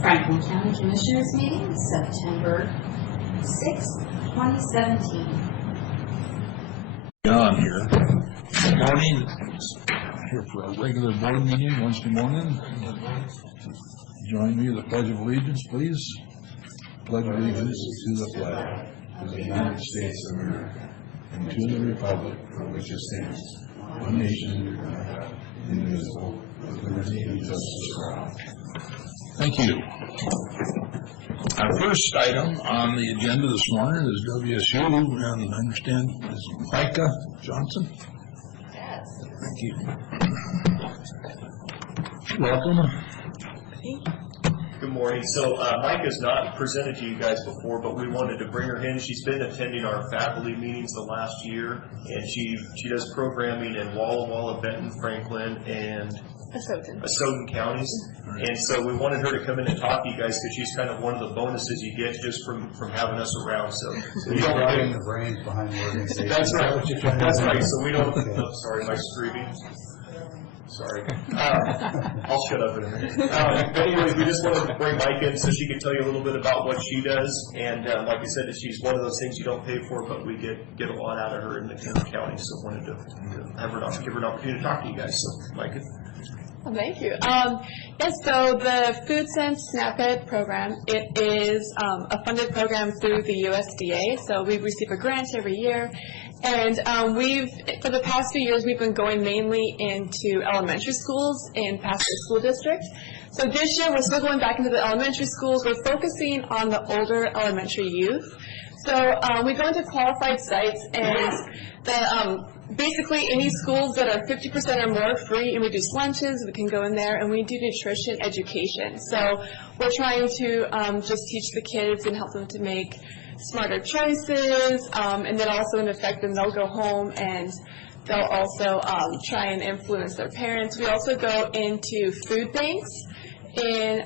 Franklin County Commissioners meeting, September 6th, 2017. John here. Good morning. Here for our regular board meeting Wednesday morning. Join me in the Pledge of Allegiance, please. Pledge of allegiance to the flag of the United States of America and to the republic for which it stands, one nation, indivisible, with liberty and justice for all. Thank you. Our first item on the agenda this morning is WSU, and I understand is Micah Johnson. Yes. Thank you. Welcome. Good morning. So Mike has not presented to you guys before, but we wanted to bring her in. She's been attending our faculty meetings the last year, and she does programming in Walla Walla, Benton, Franklin, and Asotin counties. And so we wanted her to come in and talk to you guys because she's kind of one of the bonuses you get just from having us around. So you don't brought in the brains behind the organization. That's right. That's right. So we don't. Okay. Oh, sorry, my screaming. Sorry. I'll shut up in a minute. But anyways, we just wanted to bring Mike in so she can tell you a little bit about what she does. And like I said, she's one of those things you don't pay for, but we get a lot out of her in the county. So wanted to have her give her an opportunity to talk to you guys. So, Mike. Well, thank you. Yes, so the Food Sense SNAP-Ed program, it is a funded program through the USDA. So we receive a grant every year. And for the past few years, we've been going mainly into elementary schools in Pasco School District. So this year, we're still going back into the elementary schools. We're focusing on the older elementary youth. So we go into qualified sites, and basically any schools that are 50% or more free, and we do lunches, we can go in there, and we do nutrition education. So we're trying to just teach the kids and help them to make smarter choices, and then also in effect, then they'll go home and they'll also try and influence their parents. We also go into food banks. And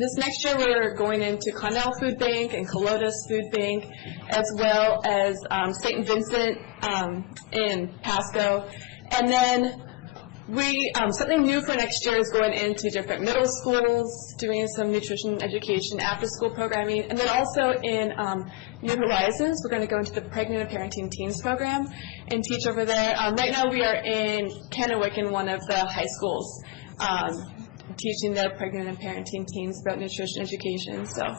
this next year, we're going into Connell Food Bank and Colotus Food Bank, as well as St. Vincent in Pasco. And then something new for next year is going into different middle schools, doing some nutrition education, after-school programming, and then also in New Horizons, we're going to go into the Pregnant and Parenting Teens program and teach over there. Right now, we are in Kennewick in one of the high schools, teaching their pregnant and parenting teens about nutrition education. So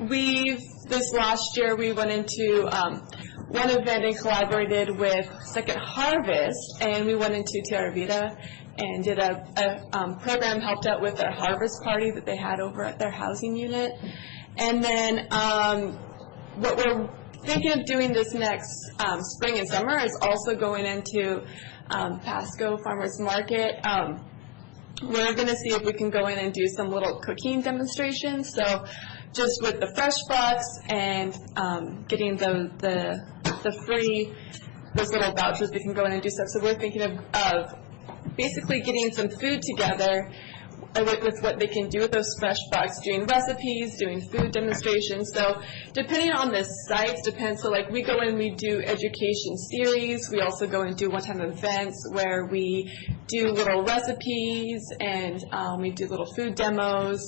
this last year we went into one event and collaborated with Second Harvest, and we went into Tierra Vida and did a program, helped out with their harvest party that they had over at their housing unit. And then what we're thinking of doing this next spring and summer is also going into Pasco Farmers Market. We're going to see if we can go in and do some little cooking demonstrations. So just with the Fresh Box and getting the free, those little vouchers, we can go in and do stuff. So we're thinking of basically getting some food together with what they can do with those Fresh Box, doing recipes, doing food demonstrations. So depending on the sites, depends. So like we go in, we do education series. We also go and do one-time events where we do little recipes and we do little food demos.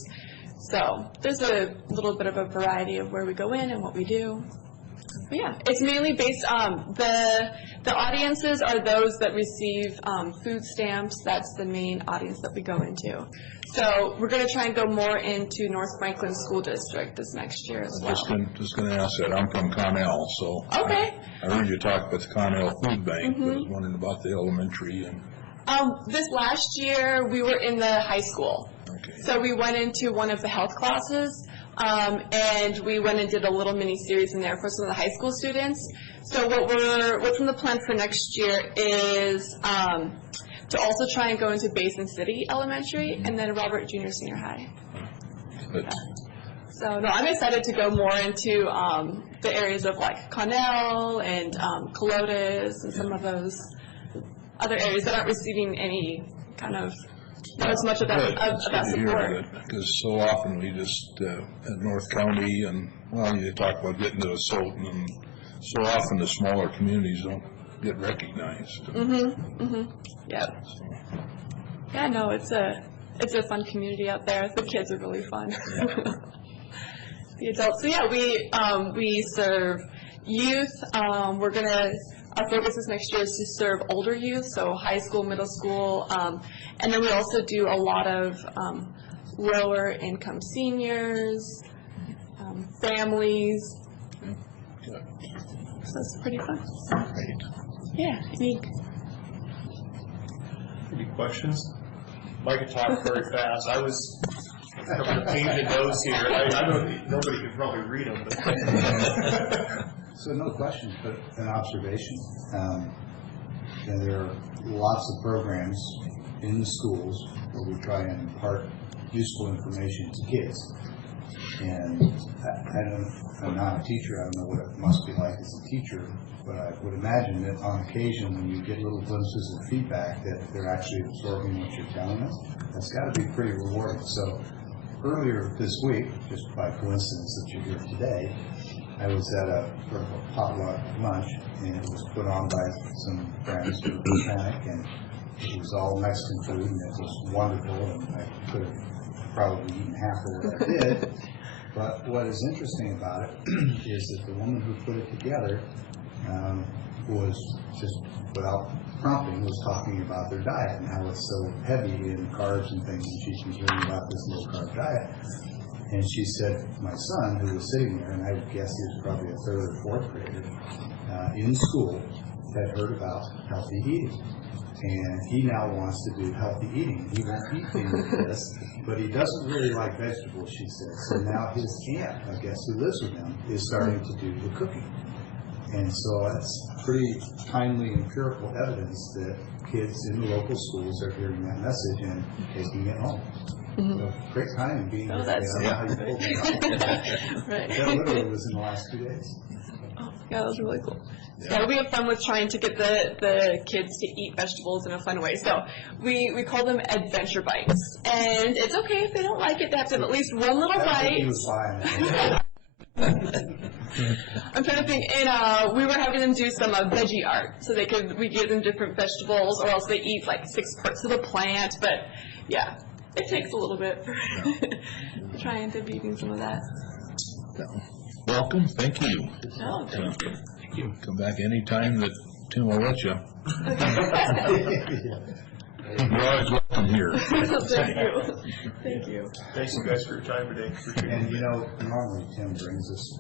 So there's a little bit of a variety of where we go in and what we do. But yeah, it's mainly based on the audiences are those that receive food stamps. That's the main audience that we go into. So we're going to try and go more into North Franklin School District this next year as well. Just going to ask that. I'm from Connell, so okay. I heard you talk about the Connell Food Bank, but I was wondering about the elementary. And this last year, we were in the high school. Okay. So we went into one of the health classes, and we went and did a little mini-series in there for some of the high school students. So what's in the plan for next year is to also try and go into Basin City Elementary and then Robert Junior Senior High. Good. So no, I'm excited to go more into the areas of like Connell and Colotus and some of those other areas that aren't receiving any kind of, not as much of that support. Because so often we just, at North County, and well, you talk about getting to Asotin, and so often the smaller communities don't get recognized. Yeah. Yeah, no, it's a it's a fun community out there. The kids are really fun. The adults. So yeah, we serve youth. Our focus this next year is to serve older youth, so high school, middle school, and then we also do a lot of lower income seniors, families. So it's pretty fun. Great. Yeah. Any questions? Micah talked very fast. I was having to paint the notes here. I know nobody could probably read them, but. So no questions, but an observation. And there are lots of programs in the schools where we try and impart useful information to kids. And I'm not a teacher, I don't know what it must be like as a teacher, but I would imagine that on occasion when you get little glimpses of feedback that they're actually absorbing what you're telling them, that's got to be pretty rewarding. So earlier this week, just by coincidence that you're here today, I was at a sort of a potluck lunch, and it was put on by some friends who were Hispanic, and it was all Mexican food, and it was wonderful, and I could have probably eaten half of what I did. But what is interesting about it is that the woman who put it together was just, without prompting, was talking about their diet and how it's so heavy in carbs and things, and she's been hearing about this low-carb diet. And she said, my son, who was sitting there, and I would guess he was probably a third or fourth grader, in school, had heard about healthy eating. And he now wants to do healthy eating. He won't eat any of this, but he doesn't really like vegetables, she said. So now his aunt, I guess, who lives with him, is starting to do the cooking. And so that's pretty timely empirical evidence that kids in the local schools are hearing that message and taking it home. So great time being here. That's How you pulled that off. right. That literally was in the last 2 days. Oh, yeah, that was really cool. Yeah, we have fun with trying to get the kids to eat vegetables in a fun way. So we call them adventure bites. And it's okay if they don't like it. They have to have at least one little That's what bite. he was buying. I'm trying to think. And we were having them do some veggie art. So we give them different vegetables, or else they eat like 6 parts of the plant. But yeah, it takes a little bit for trying to be eating some of that. Welcome, thank you. Oh, thank you. Come back anytime that Tim will let you. You're always welcome here. Thank you. Thank you. Thanks, you guys, for your time today. Appreciate it. And normally Tim brings us,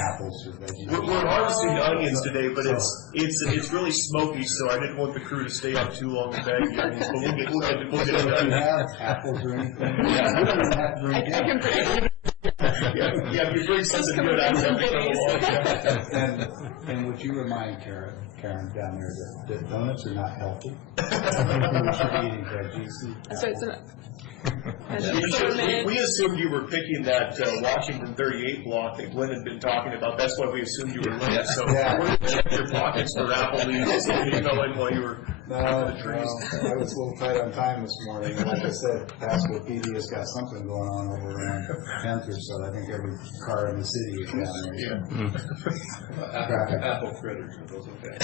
apples or veggies. We're harvesting onions today, but it's really smoky, so I didn't want the crew to stay up too long with bagging onions. But we'll get it So if you done. have apples or anything, you don't even have to bring I it can down. bring Yeah, if you bring something good, I'd have to come along. And would you remind Karen down there that donuts are not healthy? We should be eating veggies. So it's We assumed you were picking that Washington 38 block that Glenn had been talking about. That's why we assumed you were late. So Yeah. we're going to check your pockets for apple leaves. So you fell in while you were No, the trees. I was a little tight on time this morning. Like I said, Pasco PD has got something going on over around 10th or so. I think every car in the city is down there. Yeah. Traffic. Apple fritters, are those okay?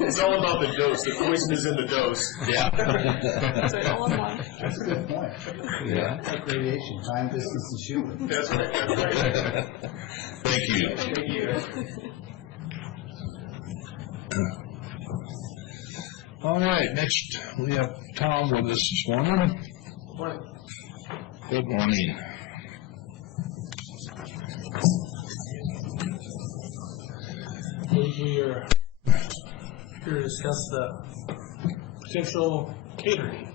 It's all about the dose. The poison is in the dose. Yeah. So it's all in one. That's a good point. Yeah. Like radiation, time, distance, and shielding. That's right. That's right. Thank you. Thank you. All right, next we have Tom with us this morning. Morning. Good morning. We are here to discuss the potential catering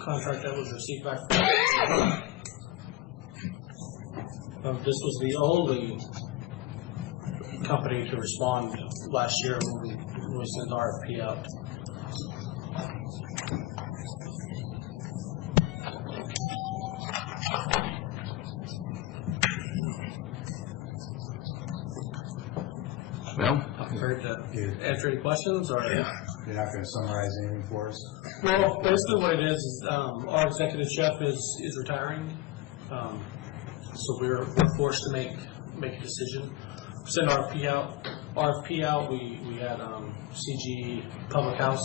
contract that was received back from this was the only company to respond last year when we sent the RFP out. Well, I'm prepared to answer any questions or. yeah. You're not going to summarize anything for us? Well, basically what it is our executive chef is retiring. So we're forced to make a decision. Send RFP out. We had CG Public House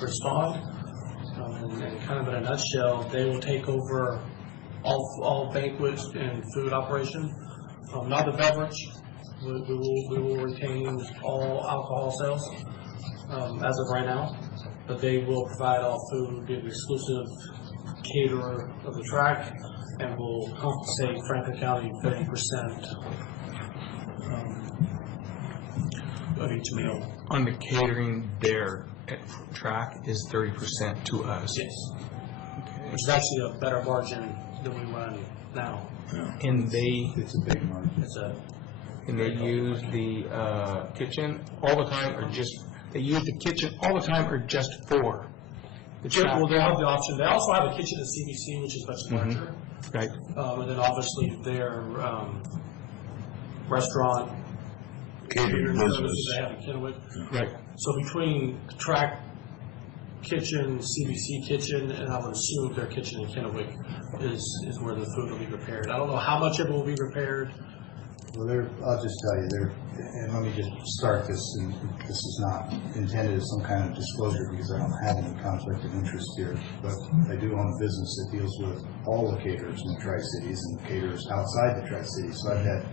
respond. And kind of in a nutshell, they will take over all banquets and food operation, not the beverage. We will retain all alcohol sales as of right now, but they will provide all food, be an exclusive caterer of the track, and will compensate Franklin County 30% of each meal. On the catering, their track is 30% to us. Yes. Which is actually a better margin than we run now. And they It's a big market. and they use the kitchen all the time, or just they use the kitchen all the time, or just for the track? Well, they have the option. They also have a kitchen at CBC, which is much larger. Right. And then obviously their restaurant Catering services business. they have in Kennewick. Right. So between track kitchen, CBC kitchen, and I would assume their kitchen in Kennewick is where the food will be prepared. I don't know how much of it will be prepared. Well, I'll just tell you, and let me just start this, and this is not intended as some kind of disclosure because I don't have any conflict of interest here, but I do own a business that deals with all the caterers in the Tri-Cities and caterers outside the Tri-Cities. So I've had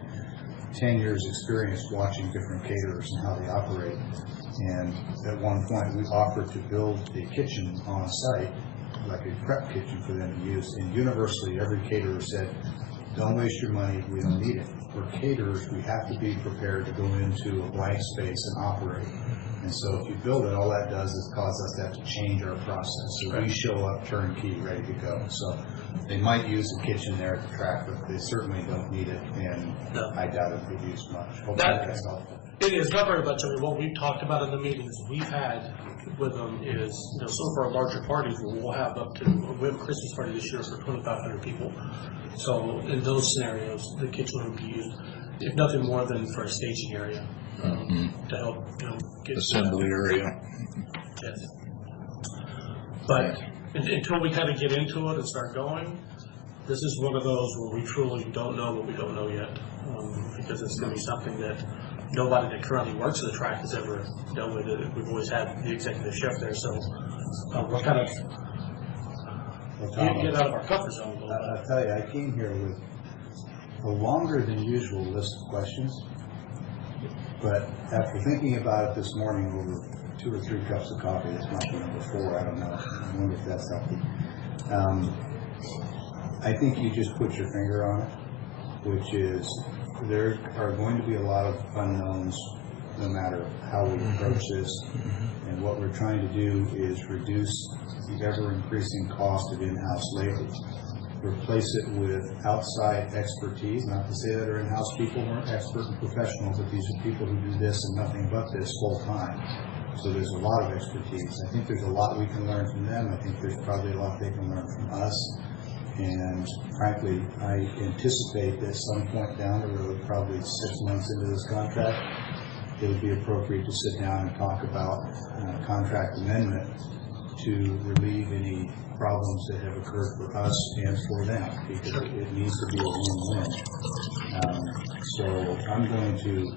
10 years experience watching different caterers and how they operate. And at one point, we offered to build a kitchen on site, like a prep kitchen for them to use. And universally, every caterer said, don't waste your money, we don't need it. For caterers, we have to be prepared to go into a blank space and operate. And so if you build it, all that does is cause us to have to change our process. So we show up turnkey, ready to go. So they might use the kitchen there at the track, but they certainly don't need it, and I doubt it would be used much. Hopefully that's helpful. It is not very much. I mean, what we've talked about in the meetings we've had with them is, some of our larger parties, we'll have up to, we have a Christmas party this year for 2,500 people. So in those scenarios, the kitchen would be used, if nothing more than for a staging area, to help, get Assembly area. Yes. But until we kind of get into it and start going, this is one of those where we truly don't know what we don't know yet, because it's going to be something that nobody that currently works at the track has ever dealt with it. We've always had the executive chef there, so we're kind of get out of our comfort zone a little bit. I'll tell you, I came here with a longer than usual list of questions, but after thinking about it this morning over 2 or 3 cups of coffee, this might be number 4, I don't know. I wonder if that's healthy. I think you just put your finger on it, which is there are going to be a lot of unknowns no matter how we approach this. And what we're trying to do is reduce the ever-increasing cost of in-house labor, replace it with outside expertise. Not to say that our in-house people weren't expert and professional, but these are people who do this and nothing but this full time. So there's a lot of expertise. I think there's a lot we can learn from them. I think there's probably a lot they can learn from us. And frankly, I anticipate that at some point down the road, probably 6 months into this contract, it would be appropriate to sit down and talk about a contract amendment to relieve any problems that have occurred for us and for them, because it needs to be a win-win. So I'm going to,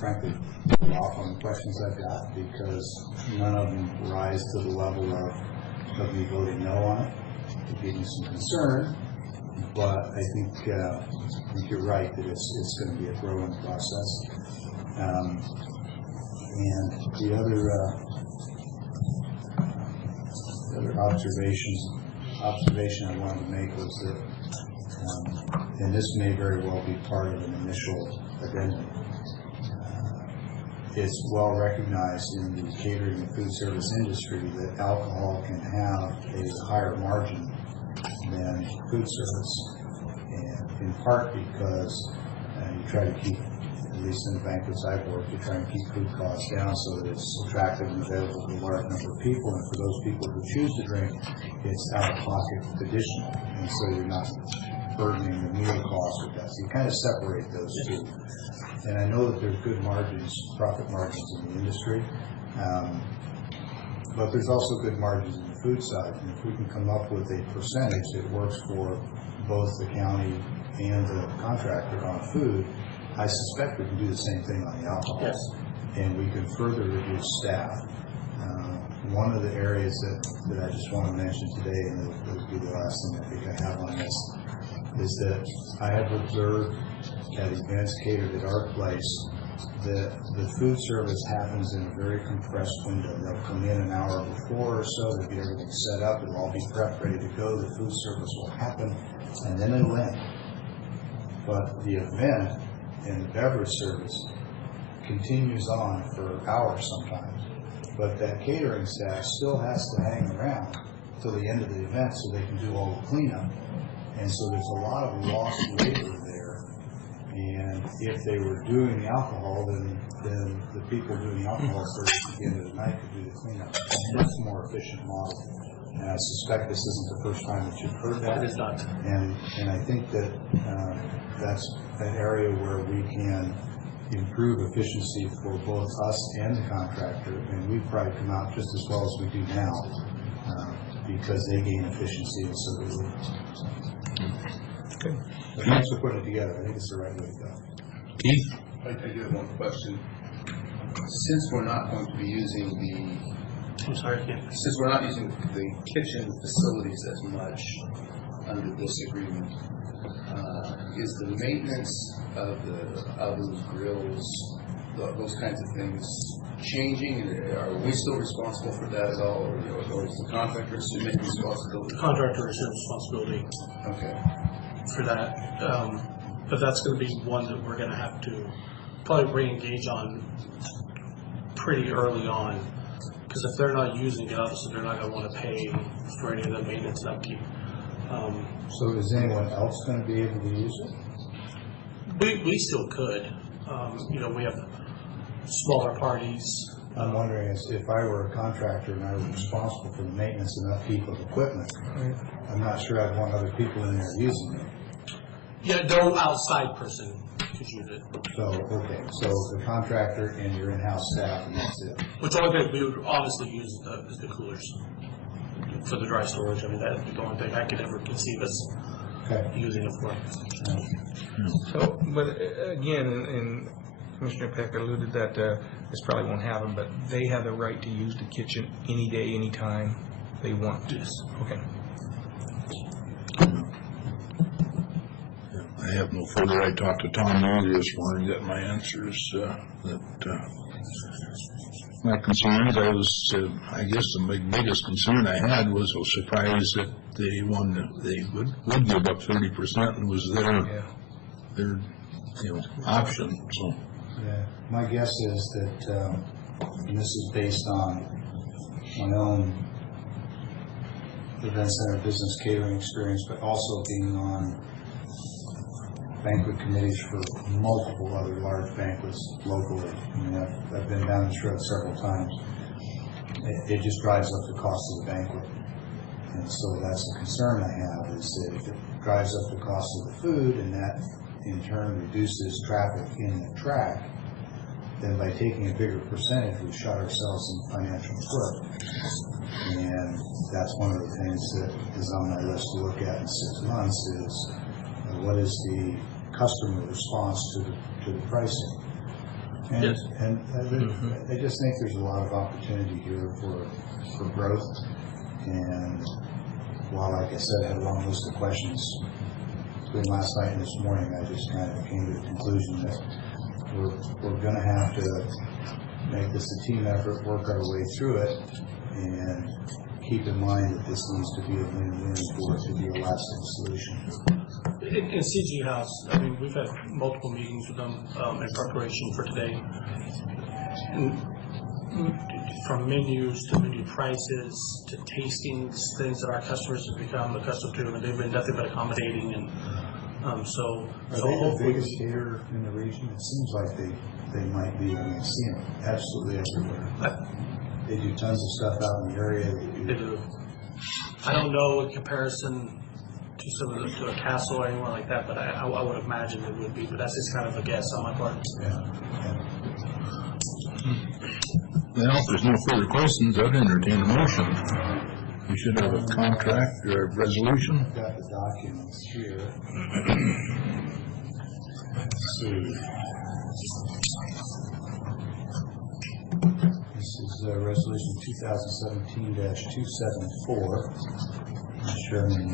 frankly, put off on the questions I've got, because none of them rise to the level of me voting no on it. It gave me some concern, but I think you're right that it's going to be a growing process. And the other observation I wanted to make was that, and this may very well be part of an initial addendum, it's well recognized in the catering and food service industry that alcohol can have a higher margin than food service, and in part because you try to keep, at least in the banquets I've worked, you try and keep food costs down so that it's attractive and available to a large number of people, and for those people who choose to drink, it's out-of-pocket additional, and so you're not burdening the meal cost with that. So you kind of separate those two. And I know that there's good margins, profit margins in the industry, but there's also good margins in the food side. And if we can come up with a percentage that works for both the county and the contractor on food, I suspect we can do the same thing on the alcohol. Yes. And we can further reduce staff. one of the areas that I just want to mention today, and it'll be the last thing I think I have on this, is that I have observed at events catered at our place that the food service happens in a very compressed window. They'll come in an hour before or so, they'll get everything set up, it'll all be prepped, ready to go, the food service will happen, and then it'll end. But the event and the beverage service continues on for hours sometimes. But that catering staff still has to hang around till the end of the event so they can do all the cleanup. And so there's a lot of lost labor there. And if they were doing the alcohol, then the people doing the alcohol service at the end of the night could do the cleanup. Much more efficient model. And I suspect this isn't the first time that you've heard that. It is not. And I think that that's an area where we can improve efficiency for both us and the contractor, and we probably come out just as well as we do now because they gain efficiency and so do we. Okay. But thanks for putting it together. I think it's the right way to go. Keith? I do have one question. Since we're not going to be using I'm sorry, I can't. since we're not using the kitchen facilities as much under this agreement, is the maintenance of the ovens, grills, those kinds of things changing? And are we still responsible for that at all, or is the contractor assuming responsibility? The contractor assumes responsibility Okay. for that, but that's going to be one that we're going to have to probably re-engage on pretty early on, because if they're not using it, obviously they're not going to want to pay for any of the maintenance and upkeep. So is anyone else going to be able to use it? We still could. We have smaller parties. I'm wondering if I were a contractor and I was responsible for the maintenance and upkeep of equipment, I'm not sure I'd want other people in there using it. Yeah, no outside person could use it. So, okay, so the contractor and your in-house staff, and that's it. Which only thing we would obviously use is the coolers for the dry storage. I mean, that's the only thing I could ever conceive as Okay. using it for. So, but again, and Commissioner Peck alluded that this probably won't happen, but they have the right to use the kitchen any day, any time they want to. Yes. Okay. I have no further. I talked to Tom earlier this morning, got my answers, my concerns, I guess the biggest concern I had was surprised that they would give up 30% and was their option, so. Yeah, my guess is that, and this is based on my own event center business catering experience, but also being on banquet committees for multiple other large banquets locally. I mean, I've been down this road several times. It just drives up the cost of the banquet. And so that's the concern I have, is that if it drives up the cost of the food and that in turn reduces traffic in the track, then by taking a bigger percentage, we shot ourselves in the financial foot. And that's one of the things that is on my list to look at in 6 months is what is the customer response to the pricing. And, Yes. and I just think there's a lot of opportunity here for growth. And while, like I said, I had a long list of questions between last night and this morning, I just kind of came to the conclusion that we're going to have to make this a team effort, work our way through it, and keep in mind that this needs to be a win-win for it to be a lasting solution. In CG House, I mean, we've had multiple meetings with them in preparation for today. And from menus to menu prices to tastings, things that our customers have become accustomed to, and they've been nothing but accommodating. And so Are they the biggest caterer in the region? It seems like they might be. I mean, I see them absolutely everywhere. They do tons of stuff out in the area. They do. I don't know in comparison to some of the, to a Castle or anywhere like that, but I would imagine it would be. But that's just kind of a guess on my part. Yeah. Well, if there's no further questions, I'd entertain a motion. We should have a contract or a resolution. I've got the documents here. Let's see. This is Resolution 2017-274. Mr. Chairman,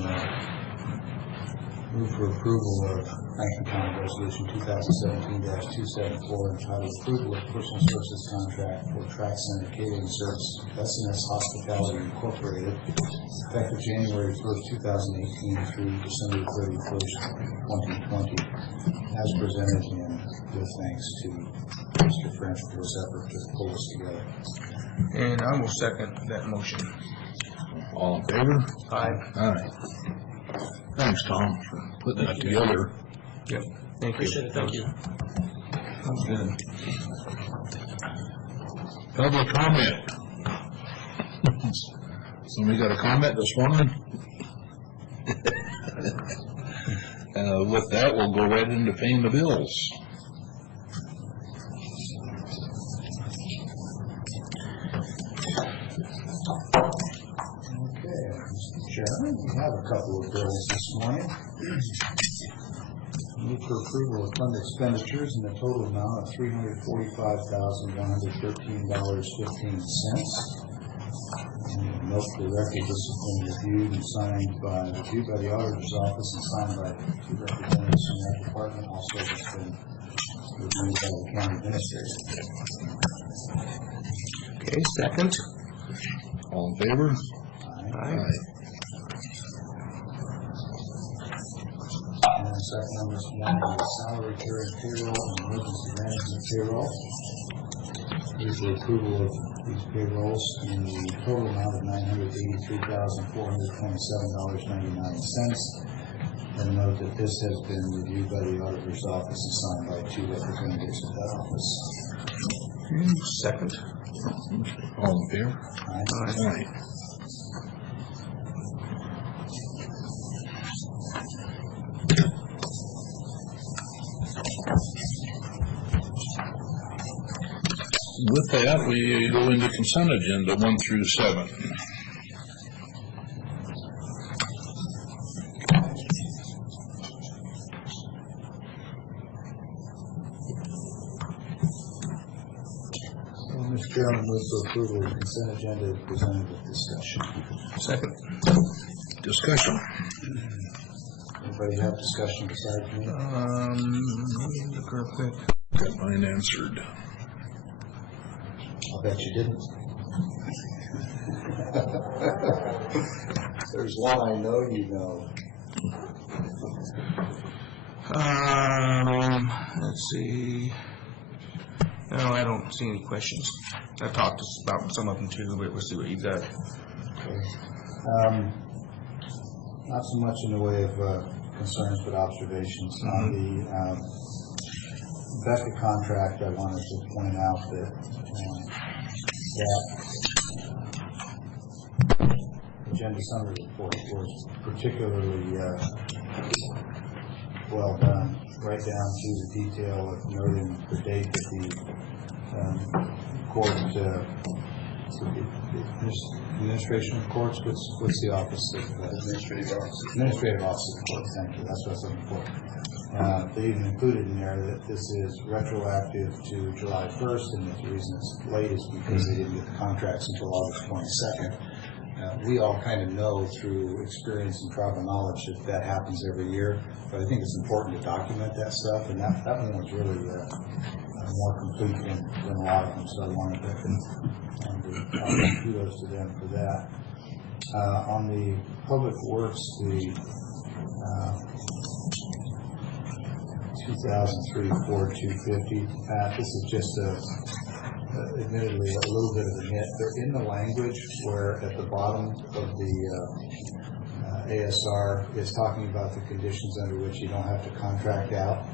move for approval of Franklin County Resolution 2017-274 entitled Approval of Personal Services Contract for Track Center Catering Service, S&S Hospitality Incorporated, effective January 1st, 2018 through December 31st, 2020, as presented, and with thanks to Mr. French for his effort to pull this together. And I will second that motion. All in favor? Aye. Aye. Thanks, Tom, for putting that together. Yep. Thank you. Appreciate it, thank you. Good. Public comment. Somebody got a comment this morning? With that, we'll go right into paying the bills. Okay, Mr. Chairman, we have a couple of bills this morning. Move for approval of fund expenditures in the total amount of $345,113.15. Note the record this has been reviewed by the auditor's office and signed by two representatives from that department. Also, it's been reviewed by the county administrator. Okay, second. All in favor? Aye. And then second on this morning is salary carrying payroll and emergency management payroll. Move for approval of these payrolls in the total amount of $983,427.99. And note that this has been reviewed by the auditor's office and signed by two representatives of that office. Second. All in favor? Aye. Aye. With that, we go into consent agenda 1 through 7. Mr. Chairman, move for approval of the consent agenda as presented with discussion. Second. Discussion. Anybody have discussion besides me? Look real quick. Got mine answered. I'll bet you didn't. There's one I know you know. Let's see. No, I don't see any questions. I talked about some of them too, but we'll see what you've got. Okay. Not so much in the way of concerns, but observations. On the Becca contract, I wanted to point out that agenda summary report was particularly well done, right down to the detail of noting the date that the court, administration of courts, what's the office of Administrative officer. Administrative office of the court, thank you, that's what I was looking for. They even included in there that this is retroactive to July 1st, and that the reason it's late is because they didn't get the contracts until August 22nd. We all kind of know through experience and tribal knowledge that happens every year, but I think it's important to document that stuff, and that one was really more complete than a lot of them, so I wanted to kudos to them for that. On the Public Works, the 2003-4-250, this is just admittedly a little bit of a nit. They're in the language where at the bottom of the ASR is talking about the conditions under which you don't have to contract out.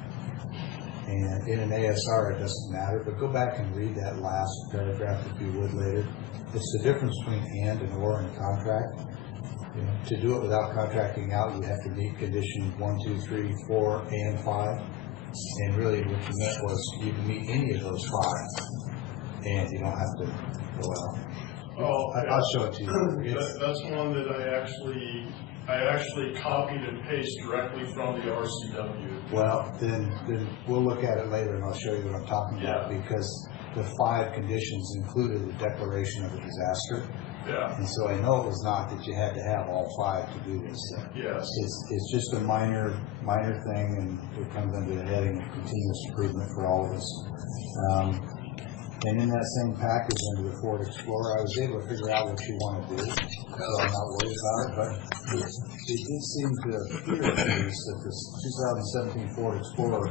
And in an ASR, it doesn't matter, but go back and read that last paragraph if you would later. It's the difference between and or in a contract. You know, to do it without contracting out, you have to meet conditions 1, 2, 3, 4, and 5. And really what you meant was you can meet any of those 5, and you don't have to go out. Oh, I'll show it to you. That's one that I actually copied and pasted directly from the RCW. Well, then we'll look at it later, and I'll show you what I'm talking about, Yeah. because the 5 conditions included a declaration of a disaster. Yeah, And so I know it was not that you had to have all 5 to do this. yes. It's just a minor thing, and it comes under the heading of continuous improvement for all of us. And in that same package under the Ford Explorer, I was able to figure out what you want to do, so I'm not worried about it, but it did seem to appear at least that this 2017 Ford Explorer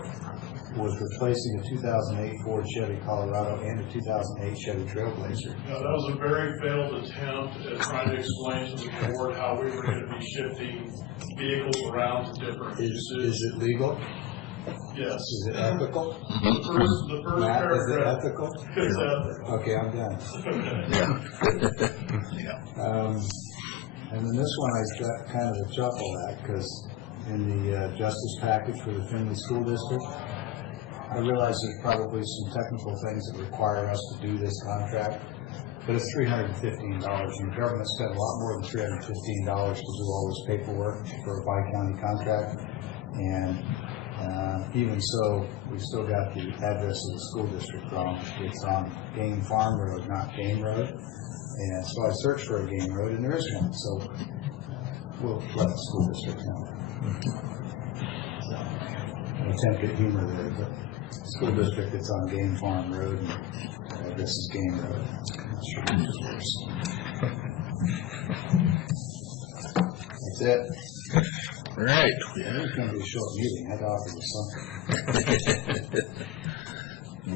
was replacing a 2008 Ford Chevy Colorado and a 2008 Chevy Trailblazer. That was a very failed attempt at trying to explain to the board how we were going to be shifting vehicles around to different Is uses. it legal? Yes. Is it ethical? The first Matt, is it paragraph. ethical? It's ethical. Okay, I'm done. And then this one I got kind of a chuckle at, because in the justice package for the Findlay School District, I realize there's probably some technical things that require us to do this contract, but it's $315, and the government spent a lot more than $315 to do all this paperwork for a bi-county contract, and even so, we still got the address of the school district wrong. It's on Game Farm Road, not Game Road, and so I searched for a Game Road, and there is one, so we'll let the school district know. An attempt at humor there, but school district, it's on Game Farm Road, and this is Game Road. I'm not sure which is worse. That's it. All right. Yeah, it's going to be a short meeting. I'd offer you something.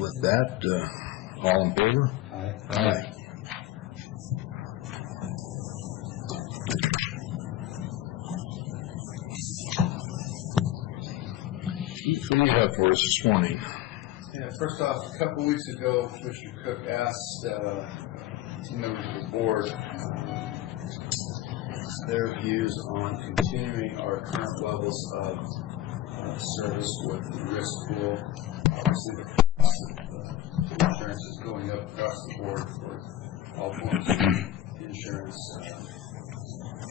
With that, all in favor? Aye. What do you have for us this morning? Yeah, first off, a couple weeks ago, Commissioner Cook asked some members of the board their views on continuing our current levels of service with the risk pool. Obviously, the cost of insurance is going up across the board for all forms of insurance.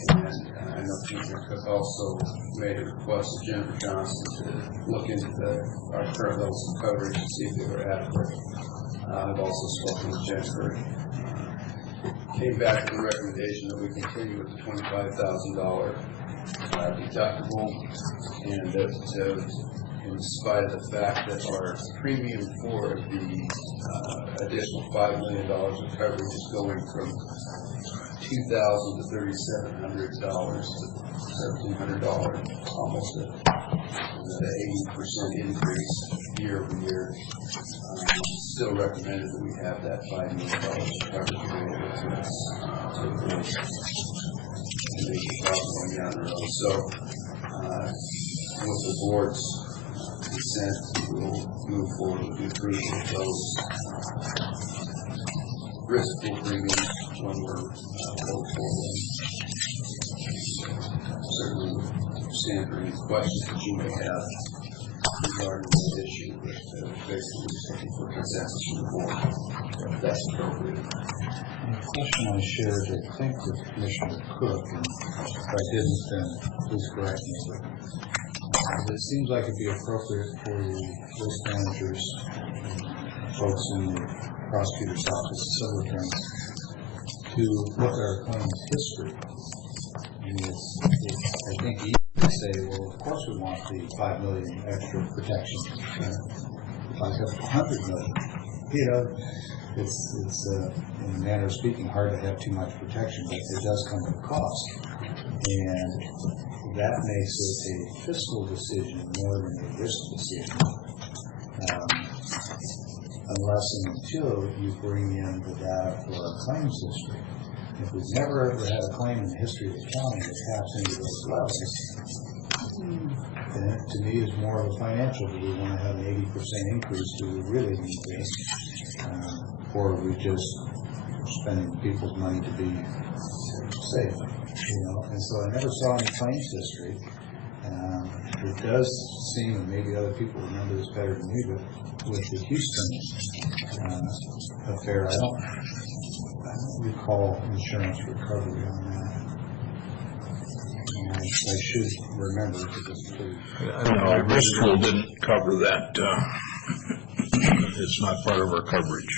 And I know Commissioner Cook also made a request to Jennifer Johnson to look into our current levels of coverage and see if they were adequate. I've also spoken with Jennifer. Came back with a recommendation that we continue with the $25,000 deductible, and that in spite of the fact that our premium for the additional $5 million of coverage is going from $2,000 to $3,700 to $1,700, almost an 80% increase year over year. Still recommended that we have that $5 million coverage available to us to avoid the problem going down the road. So, with the board's consent, we'll move forward with the approval of those risk pool premiums when we're going forward. Certainly stand for any questions that you may have regarding this issue, but basically just looking for consensus from the board, if that's appropriate. The question I shared, I think, with Commissioner Cook, and if I didn't, then please correct me, but it seems like it'd be appropriate for the risk managers, folks in the prosecutor's office, civil attorneys, to look at our claims history. I think you can say, well, of course we want the $5 million extra protection. Like $100 million. You know, it's in a manner of speaking, hard to have too much protection, but it does come at a cost. And that makes it a fiscal decision more than a risk decision. Unless and until you bring in the data for our claims history. If we've never ever had a claim in the history of the county that taps into those levels, then it to me is more of a financial. Do we want to have an 80% increase? Do we really need this? Or are we just spending people's money to be safe? You know, and so I never saw any claims history. It does seem, and maybe other people remember this better than me, but with the Houston affair, I don't recall insurance recovery on that. I should remember because it's pretty. No, risk pool didn't cover that. It's not part of our coverage.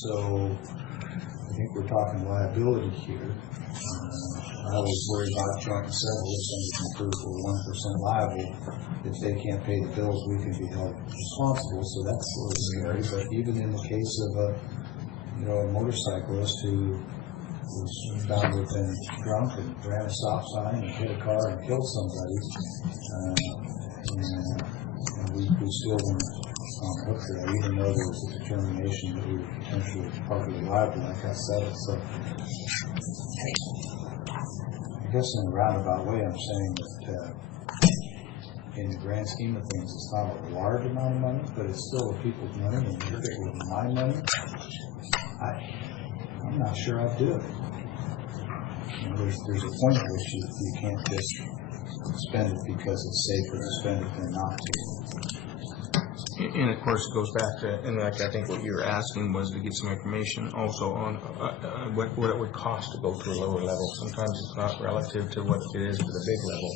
So I think we're talking liability here. I always worry about joint and several, if somebody can prove we're 1% liable. If they can't pay the bills, we can be held responsible, so that's a little scary. But even in the case of a motorcyclist who was found to have been drunk and ran a stop sign and hit a car and killed somebody, and we still weren't on the hook for that, even though there was a determination that we were potentially partly liable, like I said. So I guess in a roundabout way, I'm saying that in the grand scheme of things, it's not a large amount of money, but it's still people's money, and if it was my money, I'm not sure I'd do it. You know, there's a point at which you can't just spend it because it's safer to spend it than not to. And of course, it goes back to, and like I think what you were asking was to get some information also on what it would cost to go to a lower level. Sometimes it's not relative to what it is to the big level.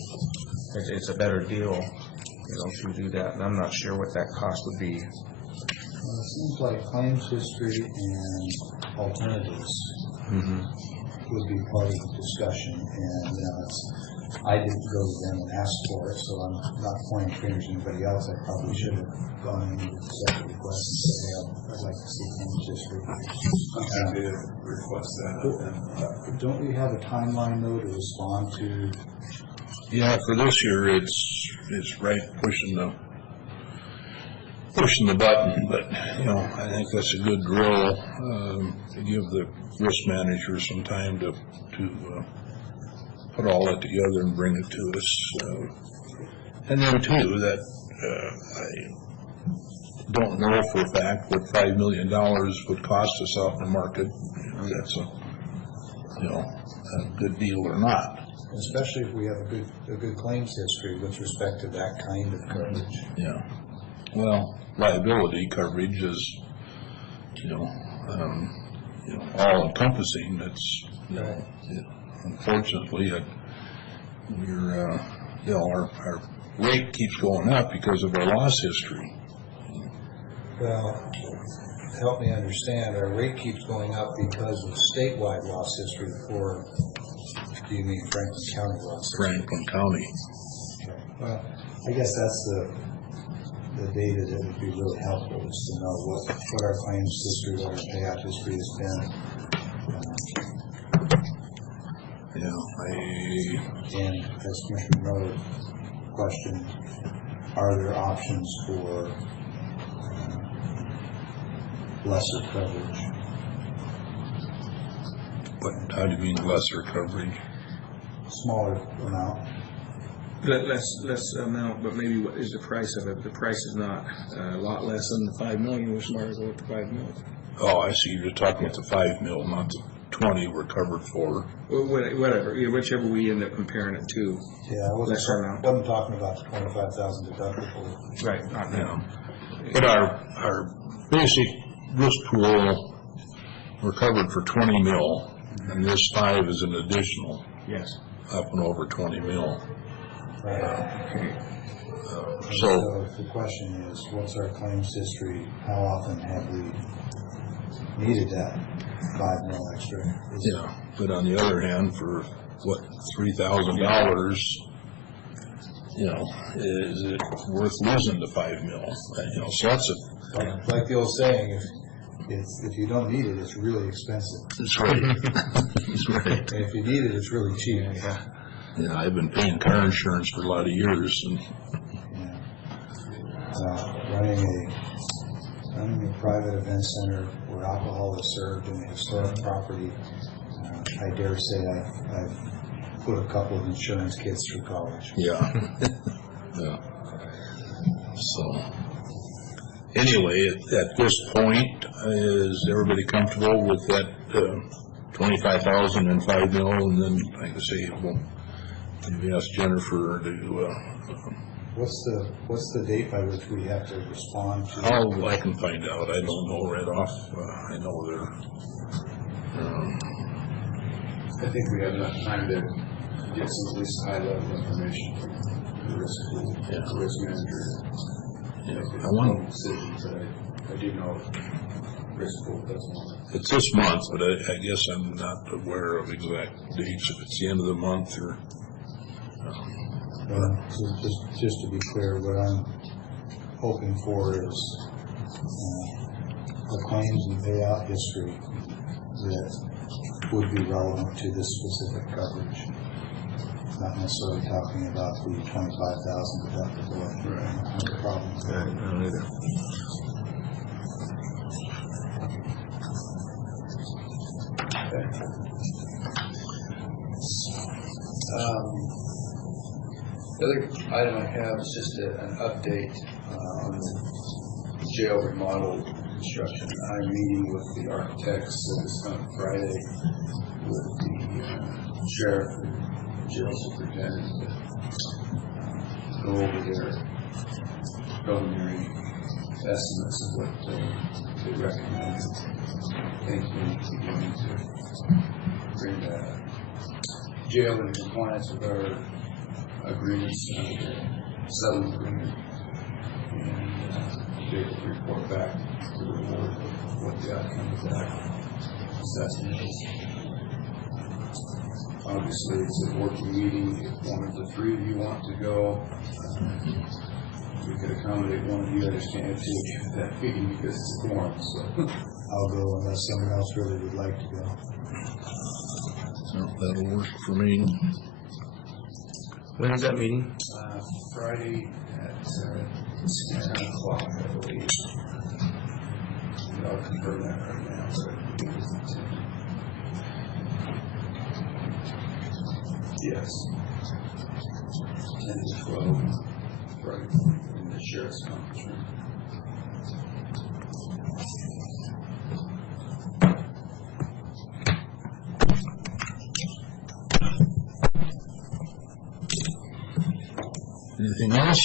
It's a better deal, to do that. And I'm not sure what that cost would be. Well, it seems like claims history and alternatives would be part of the discussion. And I didn't go to them and ask for it, so I'm not pointing fingers at anybody else. I probably should have gone into the separate request and said, hey, I'd like to see claims history. I did request that. Don't we have a timeline, though, to respond to? Yeah, for this year, it's right pushing the button, but, I think that's a good drill, to give the risk manager some time to put all that together and bring it to us. And then too, that I don't know for a fact what $5 million would cost us out in the market, if that's a good deal or not. Especially if we have a good claims history with respect to that kind of coverage. Yeah. Well, liability coverage is, all encompassing. That's, unfortunately, our rate keeps going up because of our loss history. Well, help me understand, our rate keeps going up because of statewide loss history for, do you mean Franklin County loss history? Franklin County. Okay. Well, I guess that's the data that would be really helpful, is to know what our claims history, what our payout history has been. And as Commissioner Miller questioned, are there options for lesser coverage? How do you mean lesser coverage? Smaller amount. Less amount, but maybe what is the price of it? The price is not a lot less than the $5 million. We're smarter than what the $5 million. Oh, I see. You're talking about the $5 million, not the 20 we're covered for. Well, whatever, whichever we end up comparing it to. Yeah, I wasn't talking about the $25,000 deductible. Right, not now. But our basic risk pool, we're covered for 20 mil, and this 5 is an additional. Yes. Up and over 20 mil. Right. So the question is, what's our claims history? How often have we needed that $5 mil extra? Yeah, but on the other hand, for what, $3,000, is it worth losing the $5 mil? So that's like the old saying, if you don't need it, it's really expensive. That's right. That's right. And if you need it, it's really cheap. Yeah, I've been paying car insurance for a lot of years, and running a private event center where alcohol is served in a historic property, I dare say I've put a couple of insurance kids through college. Yeah. Yeah. So, anyway, at this point, is everybody comfortable with that 25,000 and 5 mil? And then, like I say, we'll maybe ask Jennifer to. What's the date by which we have to respond to? Oh, I can find out. I don't know right off. I know they're. I think we have enough time to get some at least high-level information from the risk pool, the risk manager. I want decisions. I do know Bridgeport doesn't want it. It's this month, but I guess I'm not aware of exact dates, if it's the end of the month or. So just to be clear, what I'm hoping for is a claims and payout history that would be relevant to this specific coverage. Not necessarily talking about the 25,000 deductible. Right. No problem. I don't either. The other item I have is just an update on the jail remodel construction. I'm meeting with the architects this Friday with the sheriff and jail superintendent to go over their preliminary estimates of what they recommend. I think we need to be going to bring the jail into compliance with our agreements, settlement agreement, and be able to report back to the board what the outcome of that assessment is. Obviously, it's a working meeting. If one of the three of you want to go, we could accommodate one of you. I understand to that meeting because it's a quorum, so I'll go unless someone else really would like to go. No, that'll work for me. When is that meeting? Friday at 10 o'clock, I believe. I'll confirm that right now. So I think it's at 10. Yes. 10 to 12, right, in the sheriff's conference room. Anything else?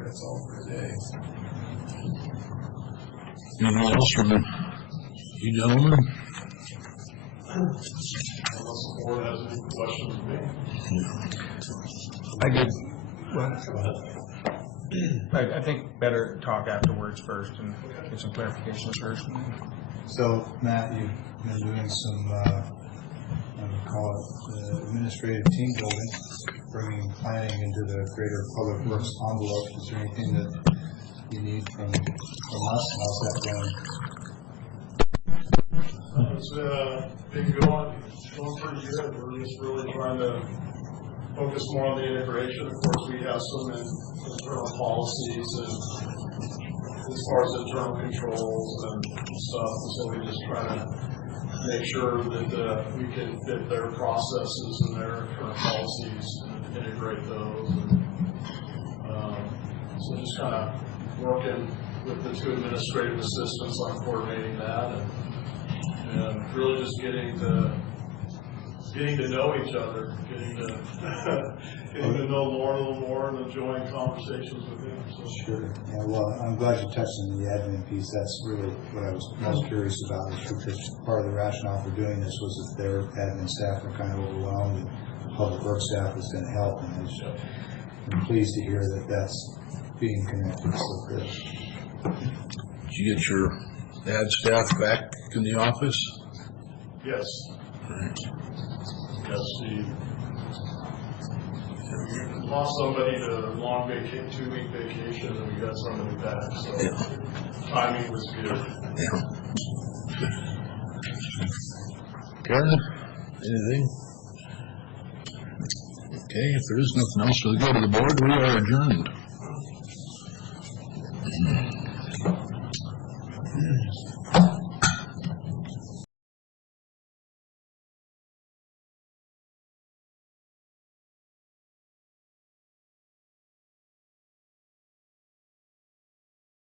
That's all for today. Anything else from you gentlemen? Unless the board has any questions of me. I did, well, I think better talk afterwards first and get some clarifications first. So, Matt, you've been doing some, I would call it administrative team building, bringing planning into the greater public works envelope. Is there anything that you need from us? How's that going? It's been going pretty good. We're just really trying to focus more on the integration. Of course, we have some internal policies and as far as internal controls and stuff, so we just try to make sure that we can fit their processes and their current policies and integrate those. So just kind of working with the two administrative assistants on coordinating that and really just getting to know each other, getting to know Lauren a little more and enjoying conversations with him. So. Sure. Yeah, well, I'm glad you touched on the admin piece. That's really what I was most curious about, is because part of the rationale for doing this was that their admin staff were kind of overwhelmed and public works staff was going to help. And I'm pleased to hear that that's being connected so good. Did you get your ad staff back in the office? Yes. Right. Yes, we lost somebody to a long 2-week vacation, and we got somebody back, so Yeah. timing was good. Yeah. Karen, anything? Okay, if there is nothing else, we'll go to the board. We are adjourned.